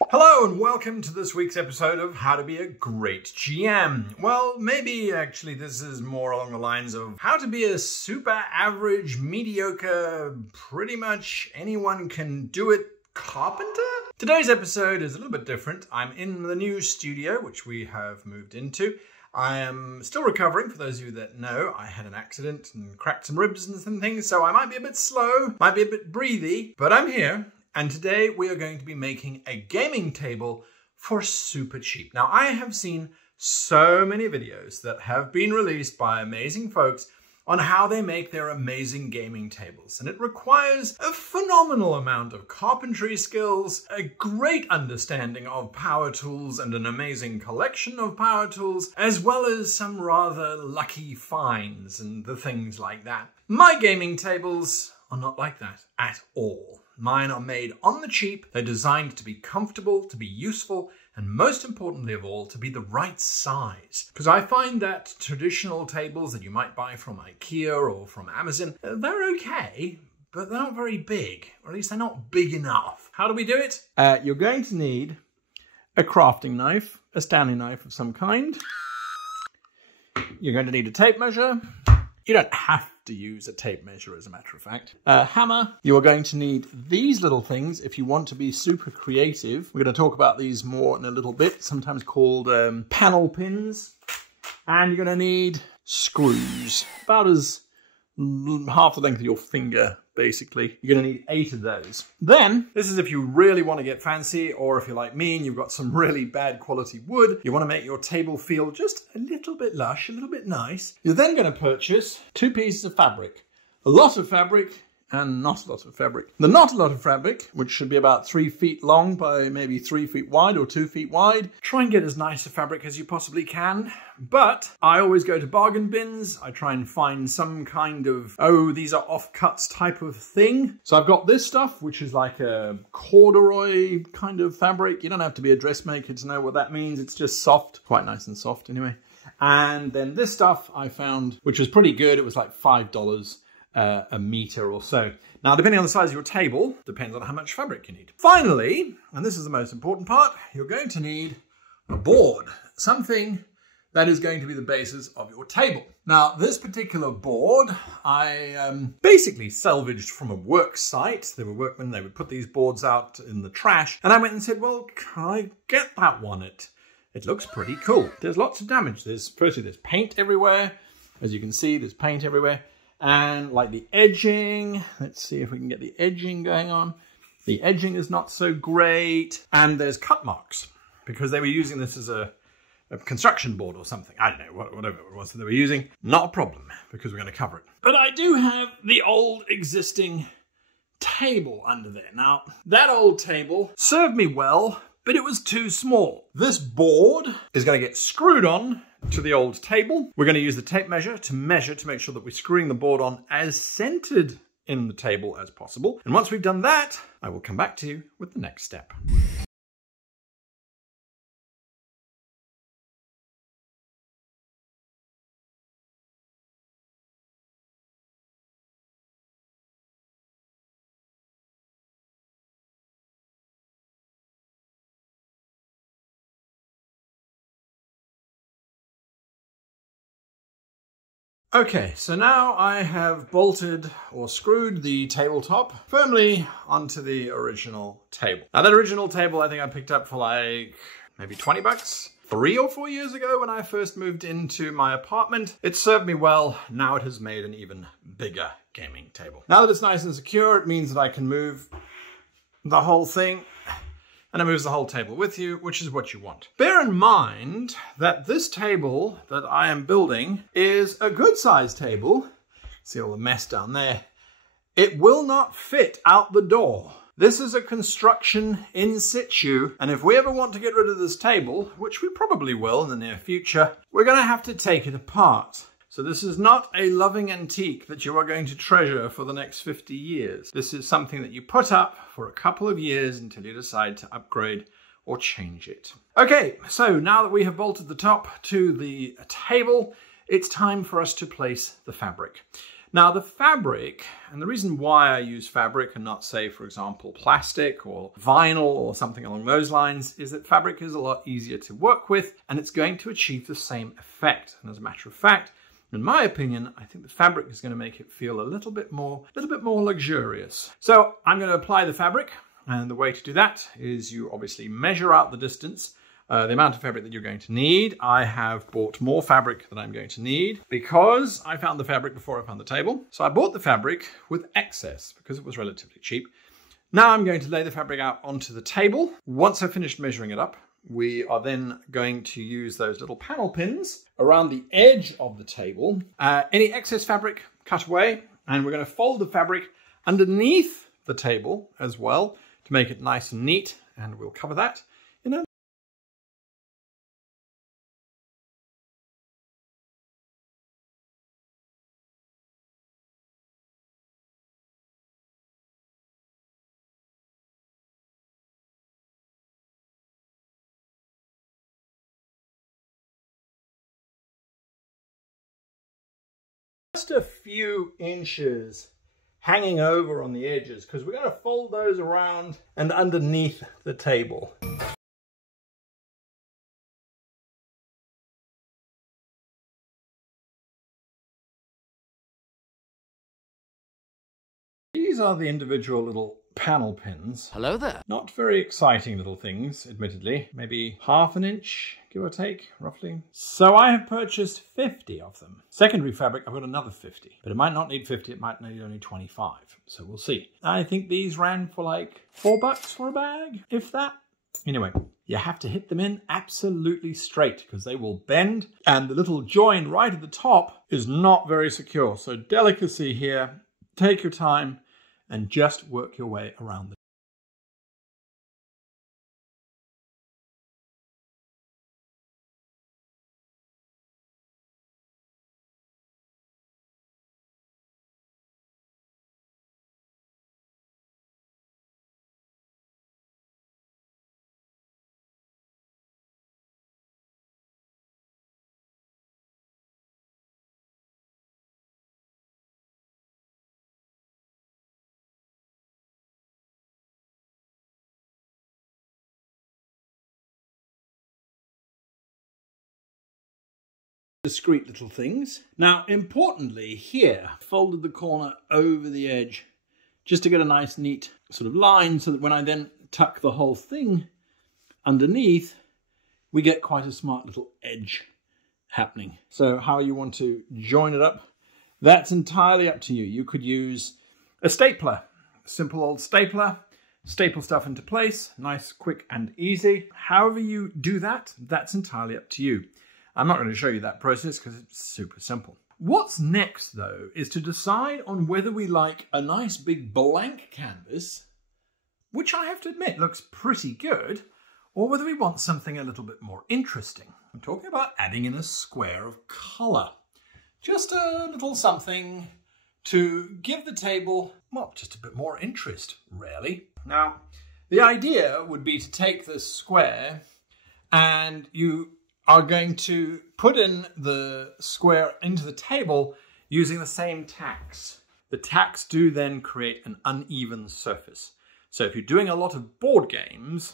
Hello and welcome to this week's episode of How to Be a Great GM. Well, maybe actually this is more along the lines of how to be a super average, mediocre, pretty much anyone can do it carpenter? Today's episode is a little bit different. I'm in the new studio, which we have moved into. I am still recovering. For those of you that know, I had an accident and cracked some ribs and some things, so I might be a bit slow, might be a bit breathy, but I'm here. And today we are going to be making a gaming table for super cheap. Now, I have seen so many videos that have been released by amazing folks on how they make their amazing gaming tables. And it requires a phenomenal amount of carpentry skills, a great understanding of power tools and an amazing collection of power tools, as well as some rather lucky finds and the things like that. My gaming tables are not like that at all. Mine are made on the cheap, they're designed to be comfortable, to be useful, and most importantly of all, to be the right size. Because I find that traditional tables that you might buy from IKEA or from Amazon, they're okay, but they're not very big, or at least they're not big enough. How do we do it? You're going to need a crafting knife, a Stanley knife of some kind. You're going to need a tape measure. You don't have to use a tape measure, as a matter of fact. A hammer. You are going to need these little things if you want to be super creative. We're going to talk about these more in a little bit, sometimes called panel pins. And you're going to need screws, about as half the length of your finger, basically. You're going to need 8 of those. Then, this is if you really want to get fancy, or if you're like me and you've got some really bad quality wood, you want to make your table feel just a little bit lush, a little bit nice. You're then going to purchase 2 pieces of fabric. A lot of fabric and not a lot of fabric. The not a lot of fabric, which should be about 3 feet long by maybe 3 feet wide or 2 feet wide. Try and get as nice a fabric as you possibly can. But I always go to bargain bins. I try and find some kind of, oh, these are offcuts type of thing. So I've got this stuff, which is like a corduroy kind of fabric. You don't have to be a dressmaker to know what that means. It's just soft, quite nice and soft anyway. And then this stuff I found, which was pretty good. It was like $5. A meter or so. Now, depending on the size of your table, depends on how much fabric you need. Finally, and this is the most important part, you're going to need a board, something that is going to be the basis of your table. Now, this particular board, I basically salvaged from a work site. There were workmen, they would put these boards out in the trash, and I went and said, well, can I get that one? It looks pretty cool. There's lots of damage. Firstly, there's paint everywhere. As you can see, there's paint everywhere. And like the edging, let's see if we can get the edging going on. The edging is not so great. And there's cut marks because they were using this as a construction board or something. I don't know, whatever it was that they were using. Not a problem because we're going to cover it. But I do have the old existing table under there. Now, that old table served me well, but it was too small. This board is going to get screwed on to the old table. We're going to use the tape measure to make sure that we're screwing the board on as centered in the table as possible. And once we've done that, I will come back to you with the next step. Okay, so now I have bolted or screwed the tabletop firmly onto the original table. Now that original table I think I picked up for like maybe 20 bucks. 3 or 4 years ago when I first moved into my apartment. It served me well. Now it has made an even bigger gaming table. Now that it's nice and secure, it means that I can move the whole thing, and it moves the whole table with you, which is what you want. Bear in mind that this table that I am building is a good sized table. See all the mess down there. It will not fit out the door. This is a construction in situ, and if we ever want to get rid of this table, which we probably will in the near future, we're going to have to take it apart. So this is not a loving antique that you are going to treasure for the next 50 years. This is something that you put up for a couple of years until you decide to upgrade or change it. Okay, so now that we have bolted the top to the table, it's time for us to place the fabric. Now the fabric, and the reason why I use fabric and not, say, for example, plastic or vinyl or something along those lines, is that fabric is a lot easier to work with and it's going to achieve the same effect. And as a matter of fact, in my opinion, I think the fabric is going to make it feel a little bit more luxurious. So I'm going to apply the fabric, and the way to do that is you obviously measure out the distance, the amount of fabric that you're going to need. I have bought more fabric than I'm going to need because I found the fabric before I found the table. So I bought the fabric with excess because it was relatively cheap. Now I'm going to lay the fabric out onto the table. Once I've finished measuring it up, we are then going to use those little panel pins around the edge of the table. Any excess fabric, cut away, and we're going to fold the fabric underneath the table as well to make it nice and neat, and we'll cover that in a just a few inches hanging over on the edges because we're going to fold those around and underneath the table. These are the individual little panel pins. Hello there. Not very exciting little things, admittedly. Maybe half an inch, give or take, roughly. So I have purchased 50 of them. Secondary fabric, I've got another 50. But it might not need 50, it might need only 25. So we'll see. I think these ran for like $4 for a bag, if that. Anyway, you have to hit them in absolutely straight because they will bend. And the little join right at the top is not very secure. So delicacy here, take your time and just work your way around the discrete little things. Now, importantly here, folded the corner over the edge just to get a nice neat sort of line so that when I then tuck the whole thing underneath, we get quite a smart little edge happening. So how you want to join it up, that's entirely up to you. You could use a stapler, simple old stapler, staple stuff into place, nice, quick and easy. However you do that, that's entirely up to you. I'm not going to show you that process because it's super simple. What's next, though, is to decide on whether we like a nice big blank canvas, which I have to admit looks pretty good, or whether we want something a little bit more interesting. I'm talking about adding in a square of colour. Just a little something to give the table, well, just a bit more interest, really. Now, the idea would be to take this square and you are going to put in the square into the table using the same tacks. The tacks do then create an uneven surface. So if you're doing a lot of board games,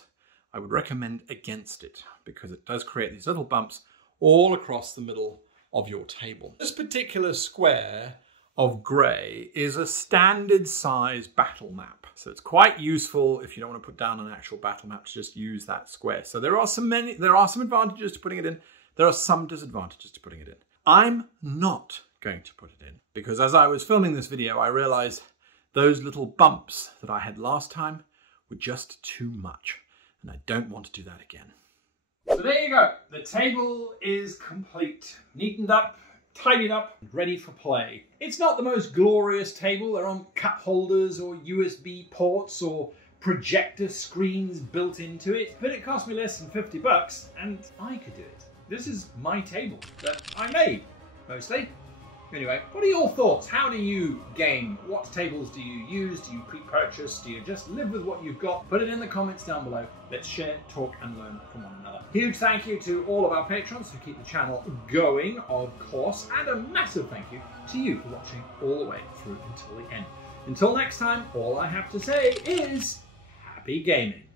I would recommend against it because it does create these little bumps all across the middle of your table. This particular square of grey is a standard size battle map. So it's quite useful if you don't want to put down an actual battle map to just use that square. So there are some advantages to putting it in. There are some disadvantages to putting it in. I'm not going to put it in because as I was filming this video, I realized those little bumps that I had last time were just too much. And I don't want to do that again. So there you go. The table is complete, neatened up, tidied up, ready for play. It's not the most glorious table. There aren't cup holders or USB ports or projector screens built into it, but it cost me less than $50 and I could do it. This is my table that I made, mostly. Anyway, what are your thoughts? How do you game? What tables do you use? Do you pre-purchase? Do you just live with what you've got? Put it in the comments down below. Let's share, talk, and learn from one another. Huge thank you to all of our patrons who keep the channel going, of course, and a massive thank you to you for watching all the way through until the end. Until next time, all I have to say is happy gaming.